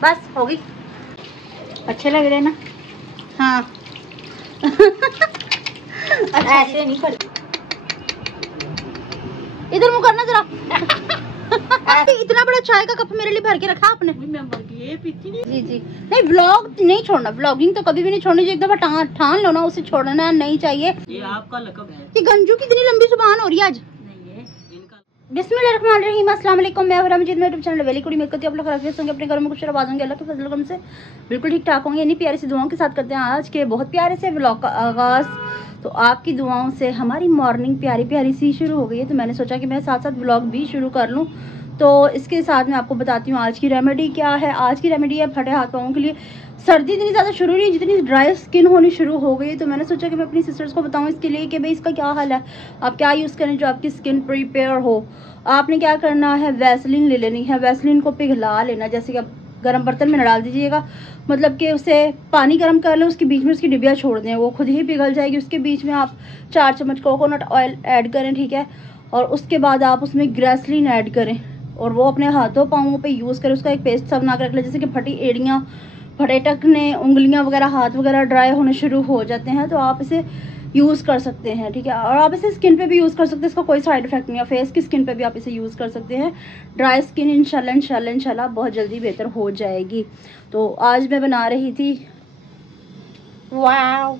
बस हो गई। अच्छे लग रहे हैं ना? हाँ अच्छा ऐसे नहीं करते, इधर मुँह करना जरा। इतना बड़ा चाय का कप मेरे लिए भर के रखा आपने। ये पीती नहीं। जी जी नहीं, व्लॉग नहीं छोड़ना, व्लॉगिंग तो कभी भी नहीं छोड़नी चाहिए। एक दफा ठान लो ना, उसे छोड़ना नहीं चाहिए। ये आपका लकब है। ये गंजू की इतनी लंबी जुबान हो रही है आज। बिस्मिल्लाहिर्रहमानिर्रहीम, अस्सलाम वालेकुम। मैं मजीद में यूट्यूब चैनल वेली कुड़ी में करती हूँ। आप लोग खैरियत से होंगे, अपने घरों में खुश आबाद होंगे, अल्लाह के फजल करम से बिल्कुल ठीक ठाक होंगे। इन्हीं प्यारी सी दुआओं के साथ करते हैं आज के बहुत प्यारे से व्लॉग का आगाज़। तो आपकी दुआओं से हमारी मॉर्निंग प्यारी प्यारी सी शुरू हो गई है, तो मैंने सोचा कि मैं साथ साथ व्लॉग भी शुरू कर लूँ। तो इसके साथ मैं आपको बताती हूँ आज की रेमेडी क्या है। आज की रेमेडी है फटे हाथ पाँवों के लिए। सर्दी इतनी ज़्यादा शुरू नहीं, जितनी ड्राई स्किन होनी शुरू हो गई, तो मैंने सोचा कि मैं अपनी सिस्टर्स को बताऊँ इसके लिए कि भाई इसका क्या हाल है, आप क्या यूज़ करें जो आपकी स्किन प्रिपेयर हो। आपने क्या करना है, वैसलीन ले लेनी है। वैसलीन को पिघला लेना, जैसे कि आप गर्म बर्तन में न डाल दीजिएगा, मतलब कि उसे पानी गर्म कर लो, उसके बीच में उसकी डिबिया छोड़ दें, वो खुद ही पिघल जाएगी। उसके बीच में आप 4 चम्मच कोकोनट ऑयल ऐड करें, ठीक है। और उसके बाद आप उसमें ग्रेसलीन ऐड करें और वो अपने हाथों पाँवों पे यूज़ करें। उसका एक पेस्ट सा बना कर रख लें, जैसे कि फटी एड़ियाँ, फटे टखने, उंगलियाँ वगैरह, हाथ वगैरह ड्राई होने शुरू हो जाते हैं, तो आप इसे यूज़ कर सकते हैं, ठीक है। और आप इसे स्किन पे भी यूज़ कर सकते हैं, इसका कोई साइड इफेक्ट नहीं है। फेस की स्किन पे भी आप इसे यूज़ कर सकते हैं। ड्राई स्किन इंशाल्लाह बहुत जल्दी बेहतर हो जाएगी। तो आज मैं बना रही थी, वाओ,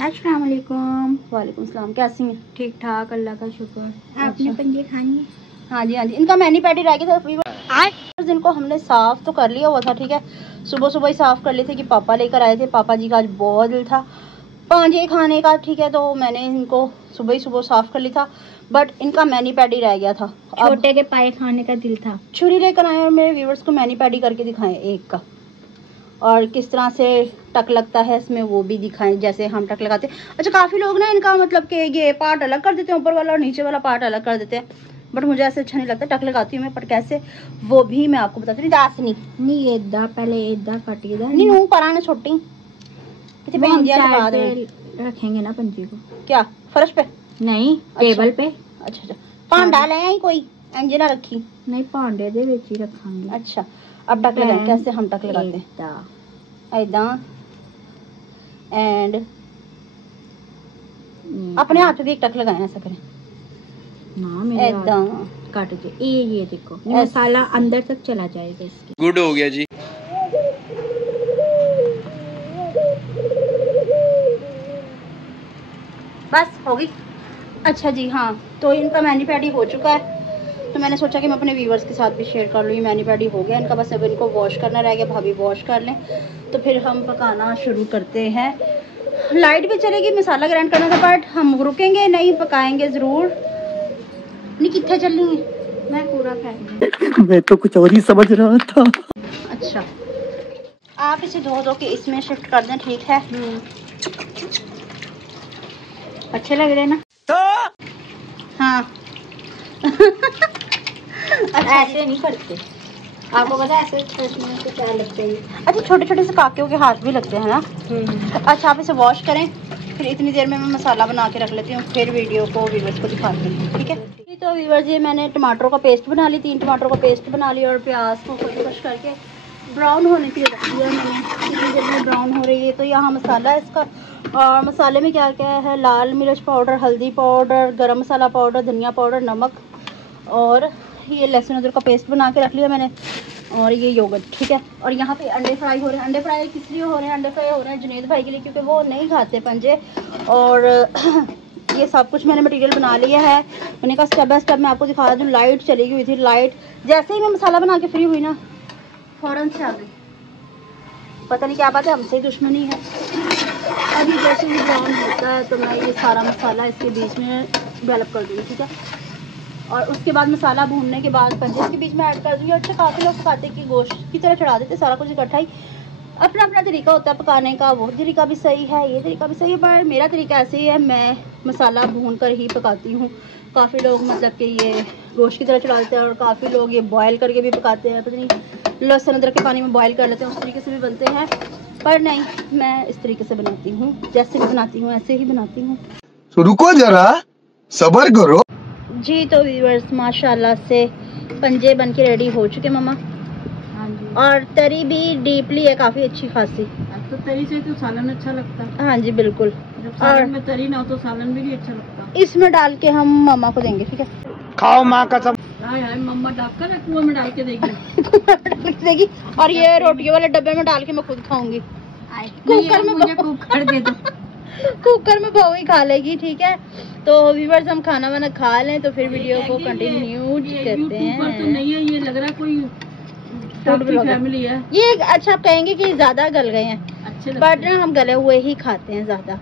अस्सलाम वालेकुम। वालेकुम सलाम, कैसी हैं? ठीक ठाक, अल्लाह का शुक्र। आपने पंजे खानी है? हाँ जी हाँ जी, इनका मैनी पैडी रह गया था। जिनको हमने साफ़ तो कर लिया हुआ था, ठीक है। सुबह सुबह ही साफ़ कर लिए थे कि पापा लेकर आए थे। पापा जी का आज बहुत दिल था पांजे खाने का, ठीक है। तो मैंने इनको सुबह ही सुबह साफ़ कर लिया था, बट इनका मैनी पैडी रह गया था। छोटे के पाए खाने का दिल था। छुरी लेकर आए और मेरे व्यूवर्स को मैनी पैडी करके दिखाएं एक का, और किस तरह से टक लगता है इसमें वो भी दिखाएं, जैसे हम टक लगाते हैं। अच्छा, काफ़ी लोग ना इनका मतलब कि ये पार्ट अलग कर देते हैं, ऊपर वाला और नीचे वाला पार्ट अलग कर देते हैं, बट मुझे ऐसे अच्छा नहीं लगता। टक लगाती हूँ मैं, पर कैसे वो भी मैं आपको बताती हूँ। दास नहीं एदा पहले एदा कटी दा नहीं हूँ पराने छोटी किसी पे रखेंगे ना पंजी को। क्या फर्श पे? नहीं, टेबल पे। अच्छा अच्छा, भांडा ले आई कोई इंज ना रखी? नहीं, भांडे दे विच ही रखांगे। अच्छा, अब टक लगाएं। कैसे हम टक लगाते हैं? ऐदा एंड अपने हाथ से एक टक लगाएं, ऐसा करें ना, मेरे ऐदा काट दे। ये देखो मसाला अंदर तक चला जाएगा इसके। गुड हो गया जी। बस हो गई। अच्छा जी हाँ, तो इनका मैनी पैडी हो चुका है, तो मैंने सोचा कि मैं अपने व्यूवर्स के साथ भी शेयर कर लूँ। ये मैनी पैडी हो गया इनका, बस अब इनको वॉश करना रह गया। भाभी वॉश कर लें तो फिर हम पकाना शुरू करते हैं। लाइट भी चलेगी, मसाला ग्राइंड करना था, बट हम रुकेंगे नहीं, पकाएंगे ज़रूर। नहीं कितने चल रही है, मैं पूरा खाऊंगी। मैं तो कुछ और ही समझ रहा था। अच्छा, आप इसे धो धो के इसमें शिफ्ट कर दें, ठीक है। अच्छे लग रहे हैं ना? हाँ अच्छा, ऐसे नहीं करते, आपको पता है ऐसे करने से क्या लगता है। अच्छा, छोटे छोटे से काकेओं के हाथ भी लगते हैं ना। अच्छा, आप इसे वॉश करें, फिर इतनी देर में मैं मसाला बना के रख लेती हूँ, फिर वीडियो को व्यूवर्स को दिखाती हूँ, ठीक है। तो व्यूवर्स, ये मैंने टमाटरों का पेस्ट बना ली, 3 टमाटरों का पेस्ट बना लिया, और प्याज को कद्दूकस करके ब्राउन होने के लिए रख दिया मैंने। इतनी देर में ब्राउन हो रही है, तो यहाँ मसाला है इसका। और मसाले में क्या क्या है, लाल मिर्च पाउडर, हल्दी पाउडर, गरम मसाला पाउडर, धनिया पाउडर, नमक, और ये लहसुन अदरक का पेस्ट बना के रख लिया मैंने, और ये योगर्ट, ठीक है। और यहाँ पे अंडे फ्राई हो रहे हैं। अंडे फ्राई किस लिए हो रहे हैं? अंडे फ्राई हो रहे हैं जुनेद भाई के लिए, क्योंकि वो नहीं खाते पंजे। और ये सब कुछ मैंने मटेरियल बना लिया है। मैंने कहा स्टेप बाय स्टेप मैं आपको दिखा दूँ। लाइट चली हुई थी, लाइट जैसे ही मैं मसाला बना के फ्री हुई ना, फ़ौरन से आ गई। पता नहीं क्या बात है, हमसे दुश्मनी है। अभी जैसे ही ब्राउन होता है तो मैं ये सारा मसाला इसके बीच में डेवलप कर दूँगी, ठीक है। और उसके बाद मसाला भूनने के बाद पंजे इसके बीच में ऐड कर दूँगी। अच्छा, काफ़ी लोग पकाते कि गोश्त की तरह चढ़ा देते सारा कुछ इकट्ठा ही। अपना अपना तरीका होता है पकाने का, वो तरीका भी सही है, ये तरीका भी सही है, पर मेरा तरीका ऐसे ही है, मैं मसाला भून कर ही पकाती हूँ। काफ़ी लोग मतलब कि ये गोश्त की तरह चढ़ा देते हैं, और काफ़ी लोग ये बॉयल करके भी पकाते हैं, पता नहीं लहसुन अदरक के पानी में बॉयल कर लेते हैं, उस तरीके से भी बनते हैं। पर नहीं, मैं इस तरीके से बनाती हूँ, जैसे भी बनाती हूँ ऐसे ही बनाती हूँ। तो रुको जरा, सब्र करो जी। तो व्यूअर्स, माशाल्लाह से पंजे बन के रेडी हो चुके मम्मा। हाँ जी, और तरी भी डीपली है, काफी अच्छी खासी। तो तरी से तो सालन अच्छा लगता है। हाँ जी बिल्कुल। जब सालन में तरी ना हो तो सालन भी नहीं अच्छा लगता। इसमें डाल के हम मम्मा को देंगे, ठीक है? खाओ माँ कसम। हाय मम्मा डालकर कुएं में डाल के देगी। देगी। और ये रोटियों वाले डब्बे में डाल के मैं खुद खाऊंगी। कुकर में मुझे कुकर दे दो। कुकर में बहू ही खा लेगी, ठीक है? तो व्यूअर्स हम खाना वाना खा लें तो फिर वीडियो को कंटिन्यू करते हैं। तो नहीं है, ये लग रहा है कोई फैमिली है। ये अच्छा, आप कहेंगे कि ज्यादा गल गए हैं, अच्छे बट ना हम गले हुए ही खाते हैं ज्यादा,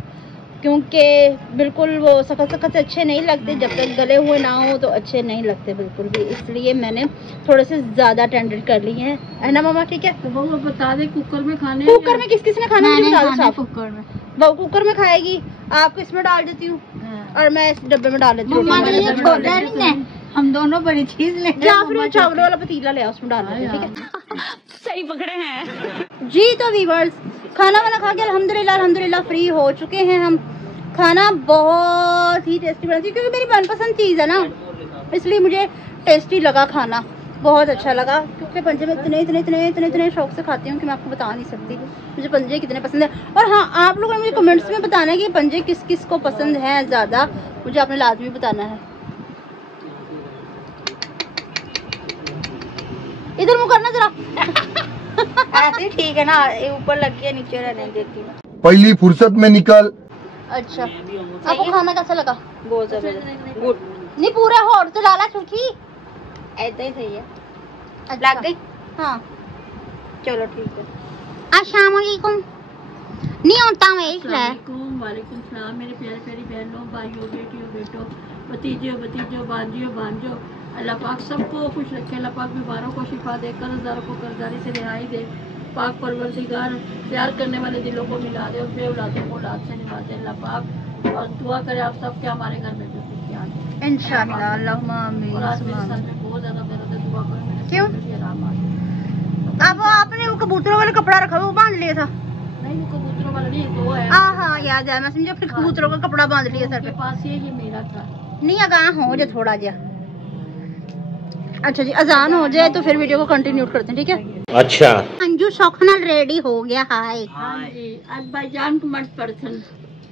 क्योंकि बिल्कुल वो सखत सखत अच्छे नहीं लगते। जब तक गले हुए ना हो तो अच्छे नहीं लगते बिल्कुल भी, इसलिए मैंने थोड़े से ज्यादा टेंडर कर लिए हैं, है ना मामा? ठीक है। तो बहू बता दे कुकर में खाने। कुकर में किस किस ने खाना है बता दो साफ। कुकर में बहू कुकर में खाएगी, आपको इसमें डाल देती हूँ और मैं इस डब्बे में डाल देती हूँ। हम दोनों बड़ी चीज ले या फिर चावल वाला पतीला ले आओ, उसमें डाल देते हैं, ठीक है? सही पकड़े हैं जी। तो व्यूअर्स खाना वाना खा के अल्हम्दुलिल्लाह फ्री हो चुके हैं हम। खाना बहुत ही टेस्टी बना, क्योंकि मेरी मनपसंद चीज़ है ना, इसलिए मुझे टेस्टी लगा खाना, बहुत अच्छा लगा। क्योंकि पंजे में इतने शौक से खाती हूँ कि मैं आपको बता नहीं सकती मुझे पंजे कितने पसंद है। और हाँ, आप लोगों ने मुझे कमेंट्स में बताना है कि पंजे किस किस को पसंद है ज़्यादा, मुझे आपने लाजमी बताना है। इधर मुँह करना जरा। ऐसे ठीक है ना, ऊपर लग गया, नीचे रहने देती हूँ। पहली फुर्सत में निकल। अच्छा, आपको खाना कैसा लगा? बहुत जबरदस्त, गुड। नहीं पूरा होड़ तो डाला चूठी, ऐसा ही सही है। अच्छा। लग गई? हाँ चलो ठीक है। अस्सलाम वालेकुम। नहीं होता मैं वालेकुम सलाम मेरे प्यारे प्यारी बहनों, भाइयों, बेटियों, बेटों, भतीजों, भांजियों। अल्लाह पाक सबको खुश रखे। अल्लाह पाक बीमारों को शिफा दे, कर्जदारों को कर्जदारी से रिहाई दे। पाक परवरदिगार प्यार करने वाले दिलों को मिला दे और बेऔलादों को औलाद से निवाजे अल्लाह पाक। और दुआ करे आप सब के हमारे घर में भी खुशियाँ आए इंशाअल्लाह, अल्लाहुम्मा आमीन। और आज मेरे सर में बहुत ज़्यादा दर्द है, दुआ करो मेरे क्यों? सर में आराम आ जाए। अब आपने वो कबूतरों वाला कपड़ा रखा वो बांध लिया था? नहीं, वो कबूतरों वाला नहीं, वो है। हाँ याद है, मैं समझा फिर कबूतरों का कपड़ा बांध लिया सर पे। पास ये मेरा था। नहीं अगाह हो जाए थोड़ा जा। अच्छा जी, अजान हो जाए तो फिर वीडियो को कंटिन्यू करते हैं, ठीक है? अच्छा। अंजू शौखनल रेडी हो गया। हाय। हाँ जी, आज भाईजान को मत पर्सन।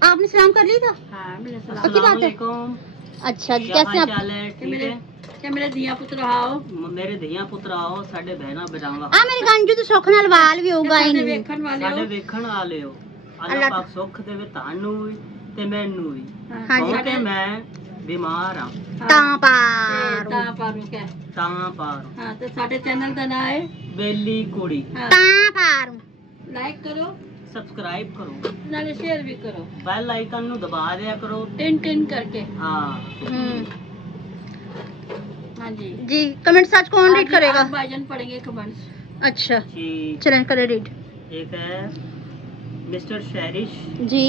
आपने सलाम कर लिया था? हाँ, मेरे सलाम। पक्की बात है? अच्छा जी, कैसे आप? क्या मेरे धिया पुत्र आओ, मेरे धिया पुत्र आओ, साडे बहना बजावा आ मेरी गंजू तो शौखनल वाल भी होगा ही नहीं। ਵੇਖਣ ਵਾਲੇ साडे ਹੋ। वेखण वाले हो। अल्लाह अल्लाह पाक सुख देवे तानू भी ते मैनू भी, हाँ जी। क्योंकि मैं बीमार हां ਤਾਂ ਪਾਰ ਤਾਂ ਪਾਰੂ ਕਹਿ। ਤਾਂ ਪਾਰ ਹਾਂ ਤੇ ਸਾਡੇ ਚੈਨਲ ਦਾ ਨਾਮ ਹੈ बेली कुड़ी। ਹਾਂ, ਤਾਂ ਪਾਰ ਲਾਈਕ ਕਰੋ सब्सक्राइब करो, ਨਾਲੇ ਸ਼ੇਅਰ ਵੀ ਕਰੋ, बेल आइकन नु दबा दिया करो। टिन टिन करके। हाँ हाँ जी जी। कमेंट्स आज कौन रीड करेगा? आज भाईजान पढ़ेंगे कमेंट्स। अच्छा जी। चलें करें रीड। एक है मिस्टर शैरिश। जी।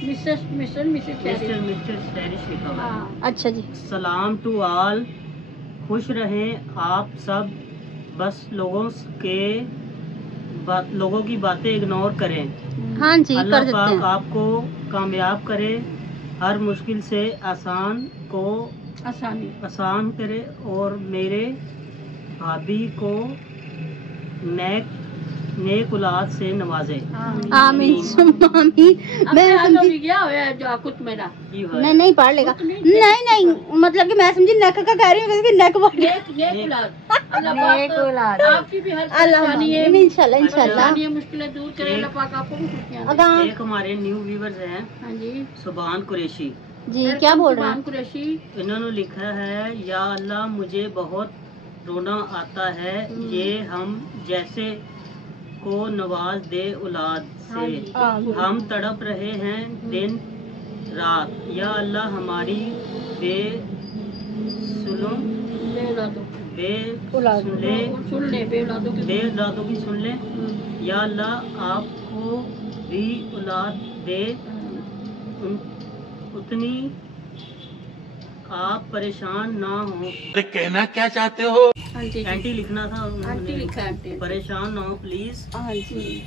मिस्टर मिस्टर मिसेस मिस्टर शैरिश लिखा हुआ है। हाँ अच्छा जी। सलाम टू ऑल, खुश रहें आप सब, बस लोगों की बातें इग्नोर करें। हाँ जी, कर अल्लाह देते पाक हैं। आपको कामयाब करे, हर मुश्किल से आसान को आसानी। आसान करे और मेरे भाभी को नेक औलाद से नवाजे। आमीन सुम्मा आमीन। मैं समझी भी गया होया जो कुछ मेरा की है। नहीं नहीं पढ़ लेगा। नहीं मतलब कि मैं समझी नेक का कह रही हूँ कि नेक नेक औलाद। अल्लाह पाक आपकी भी हर परेशानी है, इंशाल्लाह इंशाल्लाह मुश्किलें दूर करे। अल्लाह पाक आपको भी खुशियां दे। अगा एक हमारे न्यू व्यूवर्स हैं हाँ जी सुभान कुरैशी, जी क्या बोल रहे हैं? कुरैशी। इन्होंने लिखा है, या अल्लाह मुझे बहुत रोना आता है, ये हम जैसे को नवाज दे औलाद से, हम तड़प रहे हैं दिन रात, या अल्लाह हमारी बेऔलादों की सुन ले, या अल्लाह आपको भी औलाद दे, उतनी आप परेशान ना हो। कहना क्या चाहते हो? हाँ जी एंटी लिखना था आंटी उन्होंने, लिखा है आंटी। परेशान ना हो प्लीज। हाँ जी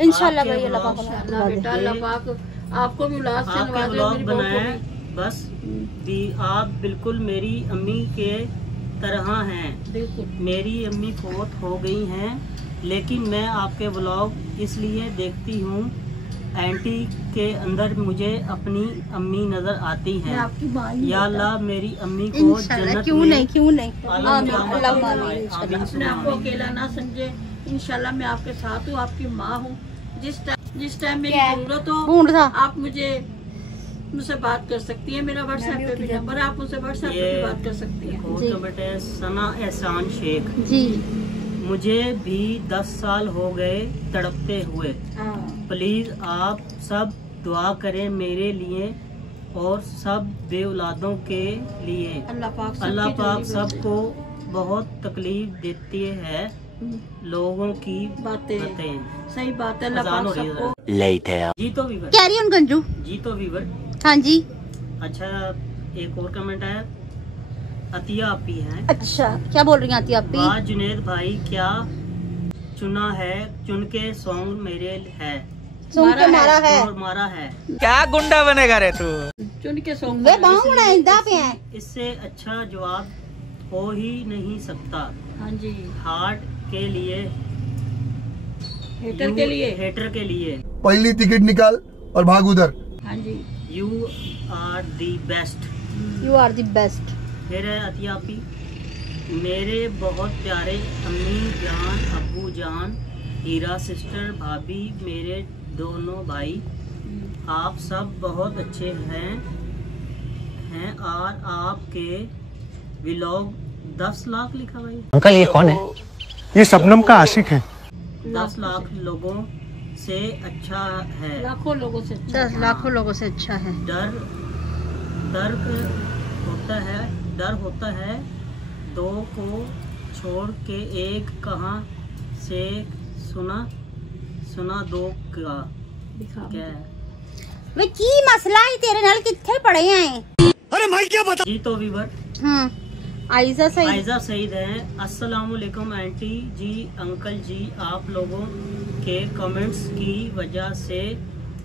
इंशाल्लाह भाई अल्लाह पाक अल्लाह बेटा अल्लाह पाक आपको भी औलाद से आपके नवाजे, ब्लॉग मेरी बहू को बनाए, भी। बस भी आप बिल्कुल मेरी अम्मी के तरह हैं। बिल्कुल मेरी अम्मी फौत हो गई हैं, लेकिन मैं आपके व्लॉग इसलिए देखती हूँ, आंटी के अंदर मुझे अपनी अम्मी नजर आती मैं हैं। आपकी माँ ही या हूँ। अल्लाह मेरी अम्मी को इंशाल्लाह, जन्नत क्यों में नहीं, क्यों नहीं। आमीन, आमीन, आमीन, अल्लाहुम्मा आमीन, आमीन, इंशाल्लाह। अपने आप को अकेला ना समझे। इंशाल्लाह मैं आपके साथ हूँ, आपकी माँ हूँ। जिस टाइम मेरी क्या? जरूरत हो ढूंढ था। आप मुझसे बात कर सकती है। मेरा व्हाट्सएप पे भी नंबर है, आप मुझसे व्हाट्सएप पे भी बात कर सकती है। हो तो बेटे सना एहसान शेख, जी। मुझे भी 10 साल हो गए तड़पते हुए। प्लीज आप सब दुआ करें मेरे लिए और सब बेऔलादों के लिए। अल्लाह पाक सबको बहुत तकलीफ देती है लोगों की बातें। सही बात है। अल्लाह अजान पाक हो रही है सबको जी तो वीवर, कैरी ऑन गंजू। जी तो वीवर। हाँ जी। अच्छा एक और कमेंट है, अतिया आपी है। अच्छा क्या बोल रही हैं आती आप भी? वाह जुनेद भाई क्या चुना है, चुन के सॉन्ग मेरे है, सुन के मारा है। और मारा है। क्या गुंडा बनेगा रे तू? चुन के सॉन्ग वे बाहुड़ा इंदा पे हैं। इससे अच्छा जवाब हो ही नहीं सकता। हाँ जी, हार्ट के लिए, हेटर के लिए। हेटर के लिए पहली टिकट निकाल और भाग उधर। हाँ जी। You are the best. You are the best. फिर है अतियापी, मेरे बहुत प्यारे अम्मी जान, अब्बू जान, हीरा सिस्टर, भाभी, मेरे दोनों भाई, आप सब बहुत अच्छे हैं और आपके व्लॉग 10 लाख लिखा भाई। अंकल ये कौन है? ये शबनम का आशिक है। 10 लाख लोगों से अच्छा है। लाखों लोगों से 10 लाखों लोगों से अच्छा है। डर होता है दो को छोड़ के एक, कहाँ से सुना दो का दिखा। क्या है? वे की मसला है तेरे नाल किथे पड़े हैं? अरे भाई क्या बता। जी तो वीवर, आयजा सही। आयजा सईद है। अस्सलाम वालेकुम आंटी जी, अंकल जी, आप लोगों के कमेंट्स की वजह से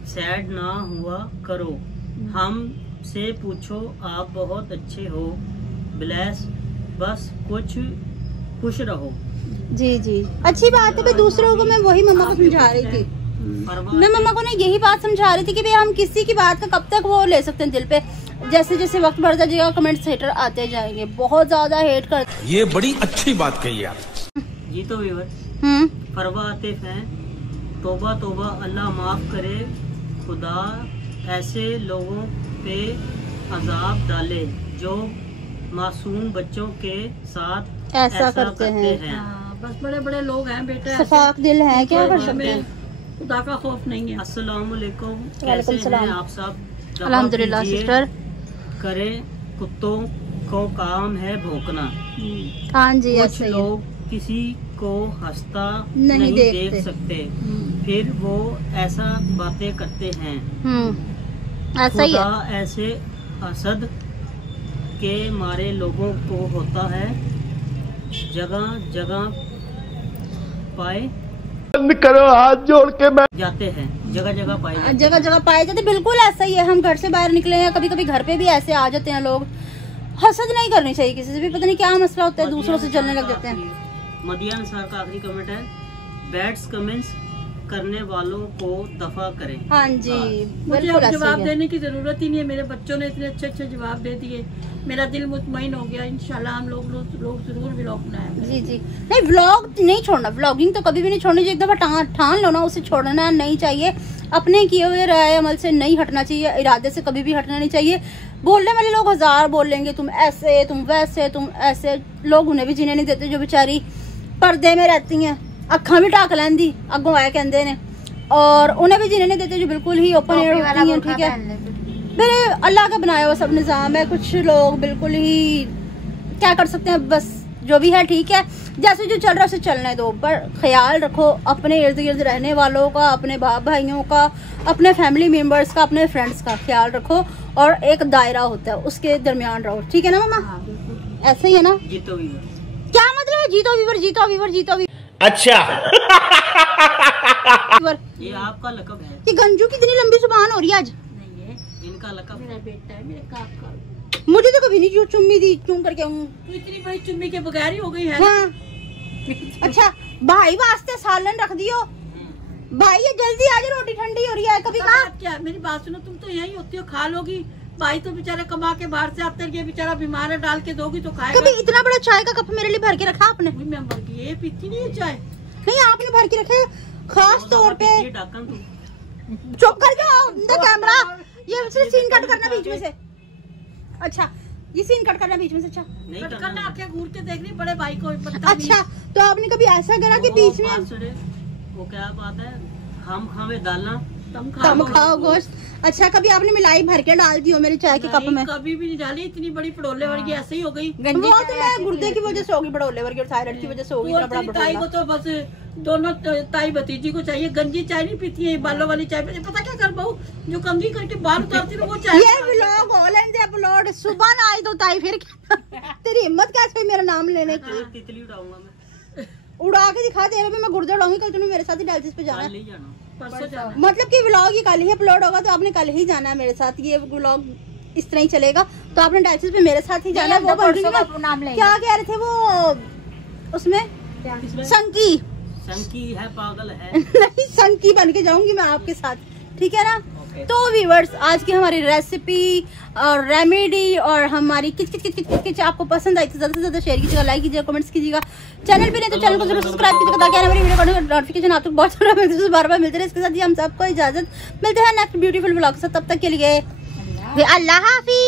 सैड ना हुआ करो, हम से पूछो, आप बहुत अच्छे हो, ब्लेस, बस कुछ खुश रहो। जी जी अच्छी बात है। भाई दूसरों को मैं वही मम्मा को समझा रही थी। मैं मम्मा को ना यही बात समझा रही थी कि भाई हम किसी की बात का कब तक वो ले सकते हैं दिल पे। जैसे जैसे वक्त बढ़ता जाएगा कमेंट्स हेटर आते जाएंगे, बहुत ज्यादा हेट कर। ये बड़ी अच्छी बात कही आप। जी तो वीवर, फरवा आतिफ है, तोबा तोबा अल्लाह माफ करे, खुदा ऐसे लोगों पे अजाब डाले जो मासूम बच्चों के साथ ऐसा करते हैं। बस बड़े बड़े लोग हैं बेटा, सफाक दिल है, क्या कर सकते हैं। खुदा का खौफ नहीं है। अस्सलाम वालेकुम, वालेकुम कैसे सलाम। हैं आप सब? दुआ अल्हम्दुलिल्लाह कीजिए। सिस्टर। करे कुत्तों को काम है भौंकना। हाँ जी कुछ ऐसे ही है। लोग किसी को हंसता नहीं नहीं देखते। देख सकते, फिर वो ऐसा बातें करते हैं। ऐसा ही है। खुदा ऐसे हसद के मारे लोगों को होता है, जगह जगह पाए करो हाथ जोड़ के मैं जाते हैं, जगह जगह पाए जाते हैं। जगह जगह पाए जाते, बिल्कुल ऐसा ही है। हम घर से बाहर निकले हैं, कभी कभी घर पे भी ऐसे आ जाते हैं लोग। हसद नहीं करनी चाहिए किसी से भी, पता नहीं क्या मसला होता है, दूसरों से जलने लग जाते हैं। मदिया अंसार का आखिरी कमेंट है, बैड्स कमेंट्स करने वालों को दफा करें। हाँ जी मुझे बिल्कुल अब ऐसा जवाब ही है। देने की जरूरत ही नहीं है। मेरे बच्चों ने इतने अच्छे अच्छे जवाब दे दिए, मेरा दिल मुतमईन हो गया। इंशाल्लाह हम लोग जरूर व्लॉग बनाएंगे। जी जी नहीं, व्लॉग नहीं छोड़ना, व्लॉगिंग तो कभी भी नहीं छोड़नी चाहिए। एक दफा ठान लो ना, उसे छोड़ना नहीं चाहिए। अपने किए हुए राय अमल से नहीं हटना चाहिए, इरादे से कभी भी हटना नहीं चाहिए। बोलने वाले लोग 1000 बोल लेंगे, तुम ऐसे, तुम वैसे, तुम ऐसे। लोग उन्हें भी जीने नहीं देते जो बेचारी पर्दे में रहती हैं, अखा भी ढक लैंदी अगों आए कहते ने, और उन्हें भी जीने नहीं देते जो बिल्कुल ही ओपन एयर होती हैं। ठीक है, मेरे अल्लाह का बनाया हुआ सब निज़ाम है। कुछ लोग बिल्कुल ही क्या कर सकते हैं, बस जो भी है ठीक है, जैसे जो चल रहा है उसे चलने दो। पर ख्याल रखो अपने इर्द गिर्द रहने वालों का, अपने बाप भाइयों का, अपने फैमिली मेंबर्स का, अपने फ्रेंड्स का ख्याल रखो। और एक दायरा होता है, उसके दरमियान रहो। ठीक है ना मामा? ऐसे ही है ना? जीतो वीवर, क्या मतलब है जीतो वीवर? जीतो वीवर, जीतो वीवर। अच्छा ये आपका लकब है। ये गंजू की इतनी लंबी जुबान हो रही है आज। नहीं है, इनका लकब मेरा बेटा है, मेरे काका। मुझे तो कभी नहीं चूम करके हूँ। तू इतनी बड़ी चुम्मी के बगैर ही हो गई है। हाँ अच्छा भाई वास्ते सालन रख दियो। भाई ये जल्दी आ जाओ, रोटी ठंडी हो रही है। कभी कहा क्या मेरी बात सुनो, तुम तो यही होती हो, खा लोगी। भाई तो बेचारे कमा के बाहर से आते हैं, बेचारा बीमार है, डाल के दोगी तो खाएगा। कभी इतना बड़ा चाय का कप मेरे लिए भर के रखा आपने? मैं मर गई, ये पीती नहीं है चाय। नहीं आपने भर के रखे खास तौर पे। चुप कर जाओ कैमरा, ये सीन कट करना बीच में से। अच्छा ये सीन कट करना बीच में से। अच्छा नहीं कट करना, आंखें घूर के देख रही बड़े भाई को। अच्छा तो आपने कभी ऐसा करा कि बीच में वो क्या बात है, हम खावे डालना कम खाओ गोश्त। अच्छा कभी आपने मिलाई भर के डाल दी हो मेरे चाय के कप में? कभी भी नहीं डाली, इतनी बड़ी पड़ोले वर्गी ऐसे ही हो गई। वो तो मैं गुर्दे की वजह से होगी, बड़ोले वर्गी और थायराइड की वजह से होगी। ताई को तो बस दोनों ताई भतीजी को चाहिए, गंजी चाय नहीं पीती है, बालों वाली चाय। पता क्या कर बहू, जो कंघी करके बाहर उतारती है वो चाय। ये व्लॉग ऑनलाइन दे अपलोड सुबह ना आई तो ताई फिर तेरी हिम्मत कैसे हुई मेरा नाम लेने की? तितली उड़ाऊंगा मैं, उड़ा के दिखा दे रहे, मैं गुर्दे उड़ाऊंगी। कल तूने मेरे साथ ही डायलिसिस पे जाना ले जाना। परसों जाना। मतलब कि व्लॉग ये कल ही अपलोड होगा तो आपने कल ही जाना है मेरे साथ। ये व्लॉग इस तरह ही चलेगा तो आपने डायलिसिस पे मेरे साथ ही जाना है। वो क्या कह रहे थे वो उसमें संकी है, पागल है। नहीं संकी बन के जाऊंगी मैं आपके साथ, ठीक है ना? तो व्यूअर्स आज की हमारी रेसिपी और रेमेडी और हमारी किच आपको पसंद आई तो ज्यादा से ज्यादा शेयर कीजिएगा, लाइक कीजिएगा, कमेंट्स कीजिएगा। चैनल पे नहीं तो चैनल को जरूर सब्सक्राइब कीजिएगा ताकि हमारी वीडियो का नोटिफिकेशन आप तक बहुत सारा बार मिलते रहे। इसके साथ ही हम सबको इजाजत मिलते हैं नेक्स्ट ब्यूटीफुल व्लॉग से। तब तक के लिए अल्लाह हाफिज।